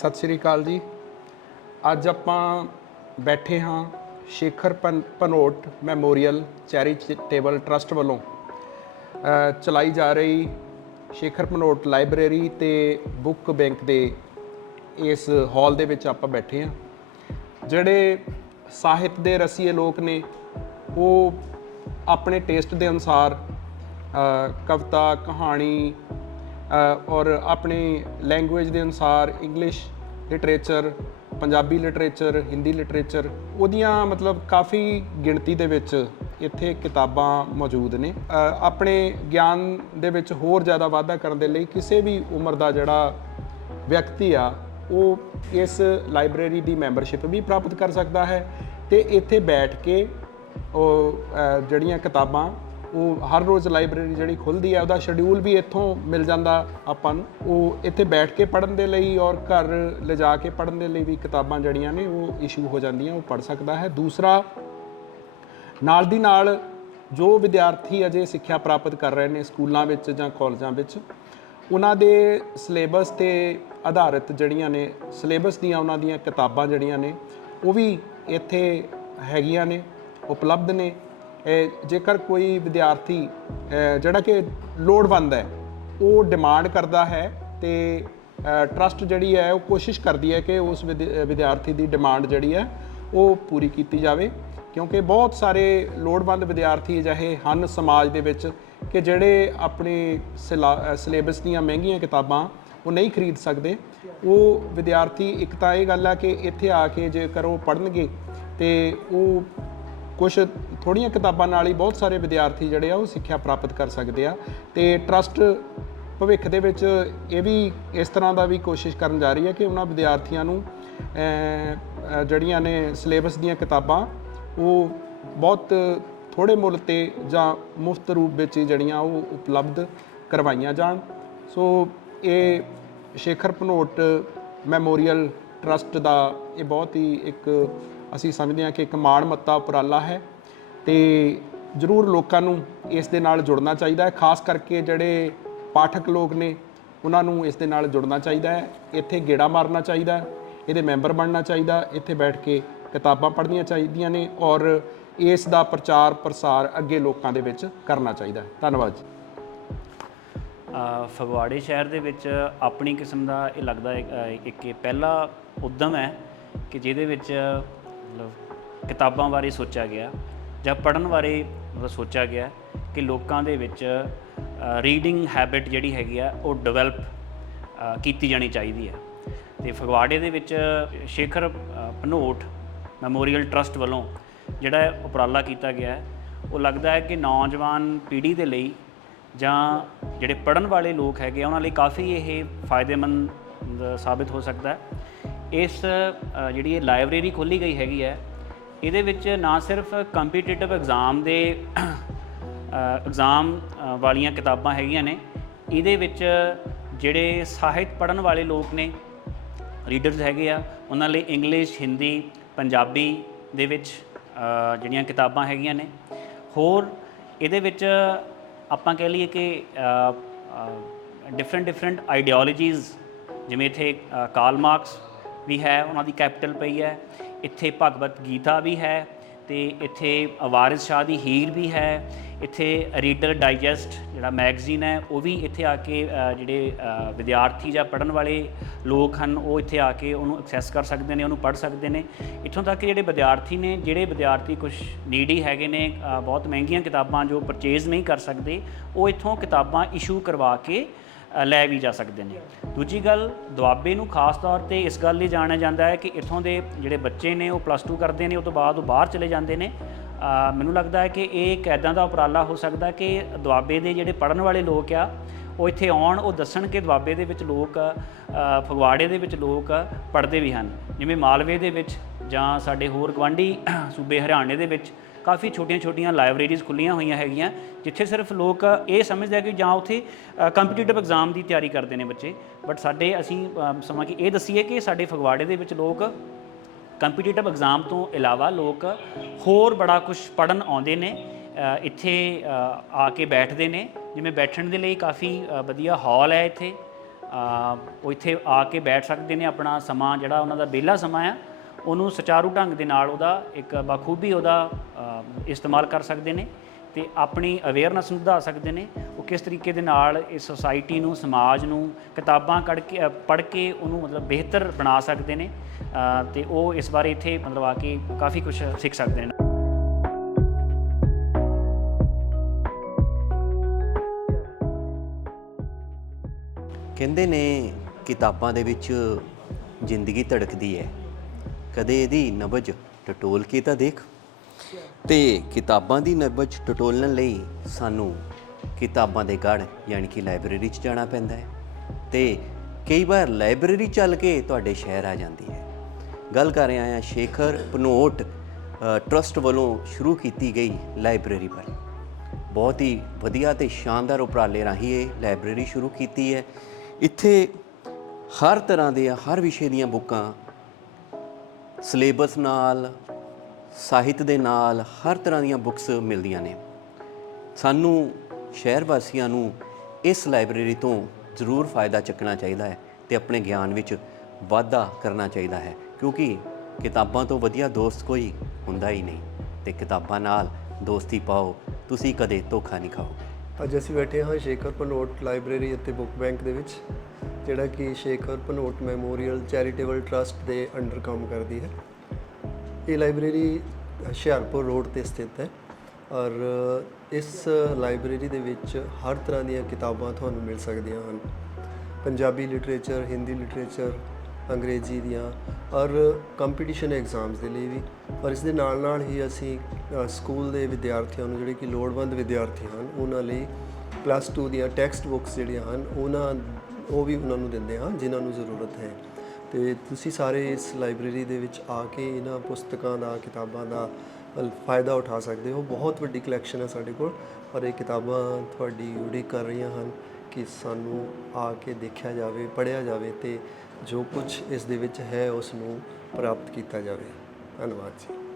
ਸਤਿ ਸ਼੍ਰੀ ਅਕਾਲ ਜੀ। ਅੱਜ ਆਪਾਂ ਬੈਠੇ ਹਾਂ ਸ਼ੇਖਰ ਪਨ- ਭਨੋਟ ਮੈਮੋਰੀਅਲ ਚੈਰੀਟੇਬਲ ਟਰਸਟ ਵੱਲੋਂ। ਚਲਾਈ ਜਾ ਰਹੀ ਸ਼ੇਖਰ ਪਨੋਟ ਲਾਇਬ੍ਰੇਰੀ ਤੇ ਬੁੱਕ ਬੈਂਕ ਦੇ ਇਸ ਹਾਲ ਦੇ ਵਿੱਚ ਆਪਾਂ ਬੈਠੇ ਹਾਂ। ਜਿਹੜੇ ਸਾਹਿਤ ਦੇ ਰਸੀਏ ਲੋਕ ਨੇ, ਉਹ ਆਪਣੇ ਟੇਸਟ ਦੇ ਅਨੁਸਾਰ ਕਵਿਤਾ, ਕਹਾਣੀ ਔਰ ਆਪਣੀ ਲੈਂਗੁਏਜ ਦੇ ਅਨੁਸਾਰ English literature Punjabi literature Hindi literature ਉਹਦੀਆਂ ਮਤਲਬ ਕਾਫੀ ਗਿਣਤੀ ਦੇ ਵਿੱਚ ਇੱਥੇ ਕਿਤਾਬਾਂ ਮੌਜੂਦ ਨੇ। ਆਪਣੇ ਗਿਆਨ ਦੇ ਵਿੱਚ ਹੋਰ ਜ਼ਿਆਦਾ ਵਾਧਾ ਕਰਨ ਦੇ ਲਈ ਕਿਸੇ ਵੀ ਉਮਰ ਦਾ ਜਿਹੜਾ ਵਿਅਕਤੀ ਆ, ਉਹ ਇਸ ਲਾਇਬ੍ਰੇਰੀ ਦੀ ਮੈਂਬਰਸ਼ਿਪ ਵੀ ਪ੍ਰਾਪਤ ਕਰ ਸਕਦਾ ਹੈ ਤੇ ਇੱਥੇ ਬੈਠ ਕੇ ਉਹ ਜਿਹੜੀਆਂ ਕਿਤਾਬਾਂ ਉਹ ਹਰ ਰੋਜ਼ ਲਾਇਬ੍ਰੇਰੀ ਜਿਹੜੀ ਖੁੱਲਦੀ ਹੈ, ਉਹਦਾ ਸ਼ਡਿਊਲ ਵੀ ਇੱਥੋਂ ਮਿਲ ਜਾਂਦਾ ਆਪਾਂ ਨੂੰ। ਉਹ ਇੱਥੇ ਬੈਠ ਕੇ ਪੜ੍ਹਨ ਦੇ ਲਈ ਔਰ ਘਰ ਲਿਜਾ ਕੇ ਪੜ੍ਹਨ ਦੇ ਲਈ ਵੀ ਕਿਤਾਬਾਂ ਜਿਹੜੀਆਂ ਨੇ, ਉਹ ਇਸ਼ੂ ਹੋ ਜਾਂਦੀਆਂ, ਉਹ ਪੜ੍ਹ ਸਕਦਾ ਹੈ। ਦੂਸਰਾ, ਨਾਲ ਦੀ ਨਾਲ ਜੋ ਵਿਦਿਆਰਥੀ ਅਜੇ ਸਿੱਖਿਆ ਪ੍ਰਾਪਤ ਕਰ ਰਹੇ ਨੇ ਸਕੂਲਾਂ ਵਿੱਚ ਜਾਂ ਕਾਲਜਾਂ ਵਿੱਚ, ਉਹਨਾਂ ਦੇ ਸਿਲੇਬਸ ਤੇ ਆਧਾਰਿਤ ਜਿਹੜੀਆਂ ਨੇ ਸਿਲੇਬਸ ਦੀਆਂ ਉਹਨਾਂ ਦੀਆਂ ਕਿਤਾਬਾਂ ਜਿਹੜੀਆਂ ਨੇ, ਉਹ ਵੀ ਇੱਥੇ ਹੈਗੀਆਂ ਨੇ, ਉਪਲਬਧ ਨੇ। ਜੇਕਰ ਕੋਈ ਵਿਦਿਆਰਥੀ ਜਿਹੜਾ ਕਿ ਲੋੜਵੰਦ ਹੈ, ਉਹ ਡਿਮਾਂਡ ਕਰਦਾ ਹੈ ਤੇ ਟਰਸਟ ਜਿਹੜੀ ਹੈ, ਉਹ ਕੋਸ਼ਿਸ਼ ਕਰਦੀ ਹੈ ਕਿ ਉਸ ਵਿਦ- ਵਿਦਿਆਰਥੀ ਦੀ ਡਿਮਾਂਡ ਜਿਹੜੀ ਹੈ, ਉਹ ਪੂਰੀ ਕੀਤੀ ਜਾਵੇ। ਕਿਉਂਕਿ ਬਹੁਤ ਸਾਰੇ ਲੋੜਵੰਦ ਵਿਦਿਆਰਥੀ ਅਜਿਹੇ ਹਨ ਸਮਾਜ ਦੇ ਵਿੱਚ ਕਿ ਜਿਹੜੇ ਆਪਣੇ ਸਿਲੇਬਸ ਦੀਆਂ ਮਹਿੰਗੀਆਂ ਕਿਤਾਬਾਂ ਉਹ ਨਹੀਂ ਖਰੀਦ ਸਕਦੇ। ਉਹ ਵਿਦਿਆਰਥੀ, ਇੱਕ ਤਾਂ ਇਹ ਗੱਲ ਆ ਕਿ ਇੱਥੇ ਆ ਕੇ ਜੇਕਰ ਉਹ ਪੜ੍ਹਨਗੇ ਤੇ ਉਹ ਕੁਝ ਥੋੜੀਆਂ ਕਿਤਾਬਾਂ ਨਾਲ ਹੀ ਬਹੁਤ ਸਾਰੇ ਵਿਦਿਆਰਥੀ ਜਿਹੜੇ ਆ ਉਹ ਸਿੱਖਿਆ ਪ੍ਰਾਪਤ ਕਰ ਸਕਦੇ ਆ ਤੇ ਟਰਸਟ ਭਵਿੱਖ ਦੇ ਵਿੱਚ ਇਹ ਵੀ ਇਸ ਤਰ੍ਹਾਂ ਦਾ ਵੀ ਕੋਸ਼ਿਸ਼ ਕਰਨ ਜਾ ਰਹੀ ਹੈ ਕਿ ਉਹਨਾਂ ਵਿਦਿਆਰਥੀਆਂ ਨੂੰ ਜਿਹੜੀਆਂ ਨੇ ਸਿਲੇਬਸ ਦੀਆਂ ਕਿਤਾਬਾਂ, ਉਹ ਬਹੁਤ ਥੋੜੇ ਮੁੱਲ ਤੇ ਜਾਂ ਮੁਫਤ ਰੂਪ ਵਿੱਚ ਹੀ ਜਿਹੜੀਆਂ ਉਹ ਉਪਲਬਧ ਕਰਵਾਈਆਂ ਜਾਣ। ਸੋ ਇਹ ਸ਼ੇਖਰ ਪਨੋਟ ਮੈਮੋਰੀਅਲ ਟਰਸਟ ਦਾ ਇਹ ਬਹੁਤ ਹੀ ਇੱਕ ਅਸੀਂ ਸਮਝਦੇ ਹਾਂ ਕਿ ਇੱਕ ਮਾਣ ਮੱਤਾ ਉਪਰਾਲਾ ਹੈ ਤੇ ਜ਼ਰੂਰ ਲੋਕਾਂ ਨੂੰ ਇਸ ਦੇ ਨਾਲ ਜੁੜਨਾ ਚਾਹੀਦਾ ਹੈ, ਖਾਸ ਕਰਕੇ ਜਿਹੜੇ ਪਾਠਕ ਲੋਕ ਨੇ, ਉਹਨਾਂ ਨੂੰ ਇਸ ਦੇ ਨਾਲ ਜੁੜਨਾ ਚਾਹੀਦਾ ਹੈ, ਇੱਥੇ ਗੇੜਾ ਮਾਰਨਾ ਚਾਹੀਦਾ ਹੈ, ਇਹਦੇ ਮੈਂਬਰ ਬਣਨਾ ਚਾਹੀਦਾ ਇੱਥੇ ਬੈਠ ਕੇ ਕਿਤਾਬਾਂ ਪੜ੍ਹਨੀਆਂ ਚਾਹੀਦੀਆਂ ਨੇ ਔਰ ਇਸ ਦਾ ਪ੍ਰਚਾਰ ਪ੍ਰਸਾਰ ਅੱਗੇ ਲੋਕਾਂ ਦੇ ਵਿੱਚ ਕਰਨਾ ਚਾਹੀਦਾ ਹੈ। ਧੰਨਵਾਦ ਜੀ। ਫਗਵਾੜੇ ਸ਼ਹਿਰ ਦੇ ਵਿੱਚ ਆਪਣੀ ਕਿਸਮ ਦਾ ਇਹ ਲੱਗਦਾ ਇੱਕ ਇਹ ਪਹਿਲਾ ਉਦਮ ਹੈ ਕਿ ਜਿਹਦੇ ਵਿੱਚ ਮਤਲਬ ਕਿਤਾਬਾਂ ਬਾਰੇ ਸੋਚਿਆ ਗਿਆ ਜਾਂ ਪੜ੍ਹਨ ਬਾਰੇ ਮਤਲਬ ਸੋਚਿਆ ਗਿਆ ਕਿ ਲੋਕਾਂ ਦੇ ਵਿੱਚ ਰੀਡਿੰਗ ਹੈਬਿਟ ਜਿਹੜੀ ਹੈਗੀ ਆ ਉਹ ਡਿਵੈਲਪ ਕੀਤੀ ਜਾਣੀ ਚਾਹੀਦੀ ਹੈ। ਤੇ ਫਗਵਾੜੇ ਦੇ ਵਿੱਚ ਸ਼ੇਖਰ ਅ, ਭਨੋਟ ਮੈਮੋਰੀਅਲ ਟਰਸਟ ਵੱਲੋਂ ਜਿਹੜਾ ਉਪਰਾਲਾ ਕੀਤਾ ਗਿਆ ਹੈ ਉਹ ਲੱਗਦਾ ਹੈ ਕਿ ਨੌਜਵਾਨ ਪੀੜ੍ਹੀ ਦੇ ਲਈ ਜਾਂ ਜਿਹੜੇ ਪੜਨ ਵਾਲੇ ਲੋਕ ਹੈਗੇ ਆ ਉਹਨਾਂ ਲਈ ਕਾਫੀ ਇਹ ਫਾਇਦੇਮੰਦ ਸਾਬਿਤ ਹੋ ਸਕਦਾ ਹੈ। ਇਸ ਜਿਹੜੀ ਇਹ ਲਾਇਬ੍ਰੇਰੀ ਖੋਲੀ ਗਈ ਹੈਗੀ ਹੈ ਇਹਦੇ ਵਿੱਚ ਨਾ ਸਿਰਫ ਕੰਪੀਟੀਟਿਵ ਐਗਜ਼ਾਮ ਦੇ ਐਗਜ਼ਾਮ ਵਾਲੀਆਂ ਕਿਤਾਬਾਂ ਹੈਗੀਆਂ ਨੇ ਇਹਦੇ ਵਿੱਚ ਜਿਹੜੇ ਸਾਹਿਤ ਪੜਨ ਵਾਲੇ ਲੋਕ ਨੇ ਰੀਡਰਸ ਹੈਗੇ ਆ ਉਹਨਾਂ ਲਈ ਇੰਗਲਿਸ਼ ਹਿੰਦੀ ਪੰਜਾਬੀ ਦੇ ਵਿੱਚ ਜਿਹੜੀਆਂ ਕਿਤਾਬਾਂ ਹੈਗੀਆਂ ਨੇ। ਹੋਰ ਇਹਦੇ ਵਿੱਚ ਆਪਾਂ ਕਹਿ ਲਈਏ ਕਿ ਡਿਫਰੈਂਟ ਡਿਫਰੈਂਟ ਆਈਡੀਓਲੋਜੀਜ਼ ਜਿਵੇਂ ਇੱਥੇ ਅ, ਕਾਰਲ ਮਾਰਕਸ ਵੀ ਹੈ, ਉਹਨਾਂ ਦੀ ਕੈਪੀਟਲ ਪਈ ਹੈ। ਇੱਥੇ ਭਗਵਤ ਗੀਤਾ ਵੀ ਹੈ ਤੇ ਇੱਥੇ ਵਾਰਿਸ ਸ਼ਾਹ ਦੀ ਹੀਰ ਵੀ ਹੈ। ਇੱਥੇ ਰੀਡਰ ਡਾਈਜੈਸਟ ਜਿਹੜਾ ਮੈਗਜ਼ੀਨ ਹੈ, ਉਹ ਵੀ ਇੱਥੇ ਆ ਕੇ ਜਿਹੜੇ ਵਿਦਿਆਰਥੀ ਜਾਂ ਪੜਨ ਵਾਲੇ ਲੋਕ ਹਨ, ਉਹ ਇੱਥੇ ਆ ਕੇ ਉਹਨੂੰ ਐਕਸੈਸ ਕਰ ਸਕਦੇ ਨੇ, ਉਹਨੂੰ ਪੜ ਸਕਦੇ ਨੇ। ਇੱਥੋਂ ਤੱਕ ਕਿ ਜਿਹੜੇ ਵਿਦਿਆਰਥੀ ਨੇ, ਜਿਹੜੇ ਵਿਦਿਆਰਥੀ ਕੁਝ ਨੀਡੀ ਹੈਗੇ ਨੇ ਬਹੁਤ ਮਹਿੰਗੀਆਂ ਕਿਤਾਬਾਂ ਜੋ ਪਰਚੇਜ਼ ਨਹੀਂ ਕਰ ਸਕਦੇ, ਉਹ ਇੱਥੋਂ ਕਿਤਾਬਾਂ ਇਸ਼ੂ ਕਰਵਾ ਕੇ ਲੈ ਵੀ ਜਾ ਸਕਦੇ ਨੇ। ਦੂਜੀ ਗੱਲ, ਦੁਆਬੇ ਨੂੰ ਖਾਸ ਤੌਰ ਤੇ ਇਸ ਗੱਲ ਲਈ ਜਾਣਿਆ ਜਾਂਦਾ ਹੈ ਕਿ ਇੱਥੋਂ ਦੇ ਜਿਹੜੇ ਬੱਚੇ ਨੇ, ਉਹ ਪਲੱਸ 2 ਕਰਦੇ ਨੇ ਉਸ ਤੋਂ ਬਾਅਦ ਉਹ ਬਾਹਰ ਚਲੇ ਜਾਂਦੇ ਨੇ। ਮੈਨੂੰ ਲੱਗਦਾ ਹੈ ਕਿ ਇਹ ਇੱਕ ਐਦਾਂ ਦਾ ਉਪਰਾਲਾ ਹੋ ਸਕਦਾ ਕਿ ਦੁਆਬੇ ਦੇ ਜਿਹੜੇ ਪੜਨ ਵਾਲੇ ਲੋਕ ਆ, ਉਹ ਇੱਥੇ ਆਉਣ, ਉਹ ਦੱਸਣ ਕਿ ਦੁਆਬੇ ਦੇ ਵਿੱਚ ਲੋਕ ਫਗਵਾੜੇ ਦੇ ਵਿੱਚ ਲੋਕ ਪੜ੍ਹਦੇ ਵੀ ਹਨ। ਜਿਵੇਂ ਮਾਲਵੇ ਦੇ ਵਿੱਚ ਜਾਂ ਸਾਡੇ ਹੋਰ ਗਵਾਂਢੀ ਸੂਬੇ ਹਰਿਆਣੇ ਦੇ ਵਿੱਚ ਕਾਫੀ ਛੋਟੀਆਂ-ਛੋਟੀਆਂ ਲਾਇਬ੍ਰੇਰੀਜ਼ ਖੁੱਲੀਆਂ ਹੋਈਆਂ ਹੈਗੀਆਂ, ਜਿੱਥੇ ਸਿਰਫ ਲੋਕ ਇਹ ਸਮਝਦੇ ਆ ਕਿ ਜਾਂ ਉੱਥੇ ਕੰਪੀਟੀਟਿਵ ਐਗਜ਼ਾਮ ਦੀ ਤਿਆਰੀ ਕਰਦੇ ਨੇ ਬੱਚੇ। ਬਟ ਸਾਡੇ ਅਸੀਂ ਸਮਾਂ ਕਿ ਇਹ ਦਸੀਏ ਕਿ ਸਾਡੇ ਫਗਵਾੜੇ ਦੇ ਵਿੱਚ ਲੋਕ ਕੰਪੀਟੀਟਿਵ ਐਗਜ਼ਾਮ ਤੋਂ ਇਲਾਵਾ ਲੋਕ ਹੋਰ ਬੜਾ ਕੁਝ ਪੜਨ ਆਉਂਦੇ ਨੇ ਇੱਥੇ ਆ ਕੇ ਬੈਠਦੇ ਨੇ। ਜਿਵੇਂ ਬੈਠਣ ਦੇ ਲਈ ਕਾਫੀ ਵਧੀਆ ਹਾਲ ਹੈ ਇੱਥੇ। ਉਹ ਇੱਥੇ ਆ ਕੇ ਬੈਠ ਸਕਦੇ ਨੇ ਆਪਣਾ ਸਮਾਂ, ਜਿਹੜਾ ਉਹਨਾਂ ਦਾ ਵਿਹਲਾ ਸਮਾਂ ਆ। ਉਹਨੂੰ ਸੁਚਾਰੂ ਢੰਗ ਦੇ ਨਾਲ ਉਹਦਾ ਇੱਕ ਬਖੂਬੀ ਉਹਦਾ ਇਸਤੇਮਾਲ ਕਰ ਸਕਦੇ ਨੇ ਤੇ ਆਪਣੀ ਅਵੇਅਰਨੈਸ ਨੂੰ ਵਧਾ ਸਕਦੇ ਨੇ। ਉਹ ਕਿਸ ਤਰੀਕੇ ਦੇ ਨਾਲ ਇਸ ਸੋਸਾਇਟੀ ਨੂੰ ਸਮਾਜ ਨੂੰ ਕਿਤਾਬਾਂ ਕੱਢ ਕੇ ਪੜ੍ਹ ਕੇ ਉਹਨੂੰ ਮਤਲਬ ਬਿਹਤਰ ਬਣਾ ਸਕਦੇ ਨੇ ਅ, ਤੇ ਉਹ ਇਸ ਬਾਰੇ ਇੱਥੇ ਮਤਲਬ ਆ ਕੇ ਕਾਫੀ ਕੁਝ ਸਿੱਖ ਸਕਦੇ ਨੇ। ਕਹਿੰਦੇ ਨੇ ਕਿਤਾਬਾਂ ਦੇ ਵਿੱਚ ਜ਼ਿੰਦਗੀ ਧੜਕਦੀ ਹੈ। ਕਦੇ ਇਹਦੀ ਨਬਜ ਟਟੋਲ ਕੇ ਤਾਂ ਦੇਖ? ਤੇ ਕਿਤਾਬਾਂ ਦੀ ਨਬਜ ਟਟੋਲਣ ਲਈ ਸਾਨੂੰ ਕਿਤਾਬਾਂ ਦੇ ਗੜ ਯਾਨੀ ਕਿ ਲਾਇਬ੍ਰੇਰੀ 'ਚ ਜਾਣਾ ਪੈਂਦਾ ਹੈ ਤੇ ਕਈ ਵਾਰ ਲਾਇਬ੍ਰੇਰੀ ਚੱਲ ਕੇ ਤੁਹਾਡੇ ਸ਼ਹਿਰ ਆ ਜਾਂਦੀ ਹੈ। ਗੱਲ ਕਰ ਰਿਹਾ ਹਾਂ ਸ਼ੇਖਰ ਪਨੋਟ ਅ, ਟਰਸਟ ਵੱਲੋਂ ਸ਼ੁਰੂ ਕੀਤੀ ਗਈ ਲਾਇਬ੍ਰੇਰੀ ਬਾਰੇ ਬਹੁਤ ਹੀ ਵਧੀਆ ਤੇ ਸ਼ਾਨਦਾਰ ਉਪਰਾਲੇ ਰਾਹੀਂ ਇਹ ਲਾਇਬ੍ਰੇਰੀ ਸ਼ੁਰੂ ਕੀਤੀ ਹੈ। ਇੱਥੇ ਹਰ ਤਰ੍ਹਾਂ ਦੇ ਹਰ ਵਿਸ਼ੇ ਦੀਆਂ ਬੁੱਕਾਂ ਸਿਲੇਬਸ ਨਾਲ, ਸਾਹਿਤ ਦੇ ਨਾਲ ਹਰ ਤਰ੍ਹਾਂ ਦੀਆਂ ਬੁੱਕਸ ਮਿਲਦੀਆਂ ਨੇ। ਸਾਨੂੰ ਸ਼ਹਿਰ ਵਾਸੀਆਂ ਨੂੰ ਇਸ ਲਾਇਬ੍ਰੇਰੀ ਤੋਂ ਜ਼ਰੂਰ ਫਾਇਦਾ ਚੱਕਣਾ ਚਾਹੀਦਾ ਹੈ ਤੇ ਆਪਣੇ ਗਿਆਨ ਵਿੱਚ ਵਾਧਾ ਕਰਨਾ ਚਾਹੀਦਾ ਹੈ, ਕਿਉਂਕਿ ਕਿਤਾਬਾਂ ਤੋਂ ਵਧੀਆ ਦੋਸਤ ਕੋਈ ਹੁੰਦਾ ਹੀ ਨਹੀਂ ਤੇ ਕਿਤਾਬਾਂ ਨਾਲ ਦੋਸਤੀ ਪਾਓ, ਤੁਸੀਂ ਕਦੇ ਧੋਖਾ ਨਹੀਂ ਖਾਓਗੇ। ਅੱਜ ਅਸੀਂ ਬੈਠੇ ਹਾਂ ਸ਼ੇਖਰ ਪਨੋਟ ਲਾਇਬ੍ਰੇਰੀ ਅਤੇ ਬੁੱਕ ਬੈਂਕ ਦੇ ਵਿੱਚ। ਜਿਹੜਾ ਕਿ Shekhar Bhanot memorial charitable trust ਦੇ ਅੰਡਰ ਕੰਮ ਕਰਦੀ ਹੈ। ਇਹ ਲਾਇਬ੍ਰੇਰੀ ਹੁਸ਼ਿਆਰਪੁਰ ਰੋਡ ਤੇ ਸਥਿਤ ਹੈ ਔਰ ਇਸ ਲਾਇਬ੍ਰੇਰੀ ਦੇ ਵਿੱਚ ਹਰ ਤਰ੍ਹਾਂ ਦੀਆਂ ਕਿਤਾਬਾਂ ਤੁਹਾਨੂੰ ਮਿਲ ਸਕਦੀਆਂ ਹਨ। ਪੰਜਾਬੀ ਲਿਟਰੇਚਰ, ਹਿੰਦੀ ਲਿਟਰੇਚਰ, ਅੰਗਰੇਜ਼ੀ ਦੀਆਂ ਔਰ ਕੰਪੀਟੀਸ਼ਨ ਐਗਜ਼ਾਮਸ ਦੇ ਲਈ ਵੀ। ਔਰ ਇਸ ਦੇ ਨਾਲ ਨਾਲ ਹੀ ਅਸੀਂ ਸਕੂਲ ਦੇ ਵਿਦਿਆਰਥੀਆਂ ਨੂੰ ਜਿਹੜੇ ਕਿ ਲੋੜਵੰਦ ਵਿਦਿਆਰਥੀ ਹਨ, ਉਹਨਾਂ ਲਈ ਪਲੱਸ 2 ਦੀਆਂ ਟੈਕਸਟ ਬੁੱਕਸ ਜਿਹੜੀਆਂ ਹਨ, ਉਹਨਾਂ ਉਹ ਵੀ ਉਹਨਾਂ ਨੂੰ ਦਿੰਦੇ ਹਾਂ, ਜਿਨ੍ਹਾਂ ਨੂੰ ਜ਼ਰੂਰਤ ਹੈ। ਤੇ ਤੁਸੀਂ ਸਾਰੇ ਇਸ ਲਾਇਬ੍ਰੇਰੀ ਦੇ ਵਿੱਚ ਆ ਕੇ ਇਹਨਾਂ ਪੁਸਤਕਾਂ ਦਾ, ਕਿਤਾਬਾਂ ਦਾ ਫਾਇਦਾ ਉਠਾ ਸਕਦੇ ਹੋ। ਬਹੁਤ ਵੱਡੀ ਕਲੈਕਸ਼ਨ ਹੈ ਸਾਡੇ ਕੋਲ ਔਰ ਇਹ ਕਿਤਾਬਾਂ ਤੁਹਾਡੀ ਉਡੀਕ ਕਰ ਰਹੀਆਂ ਹਨ ਕਿ ਸਾਨੂੰ ਆ ਕੇ ਦੇਖਿਆ ਜਾਵੇ, ਪੜ੍ਹਿਆ ਜਾਵੇ ਤੇ ਜੋ ਕੁਝ ਇਸ ਦੇ ਵਿੱਚ ਹੈ, ਉਸ ਨੂੰ ਪ੍ਰਾਪਤ ਕੀਤਾ ਜਾਵੇ। ਧੰਨਵਾਦ ਜੀ।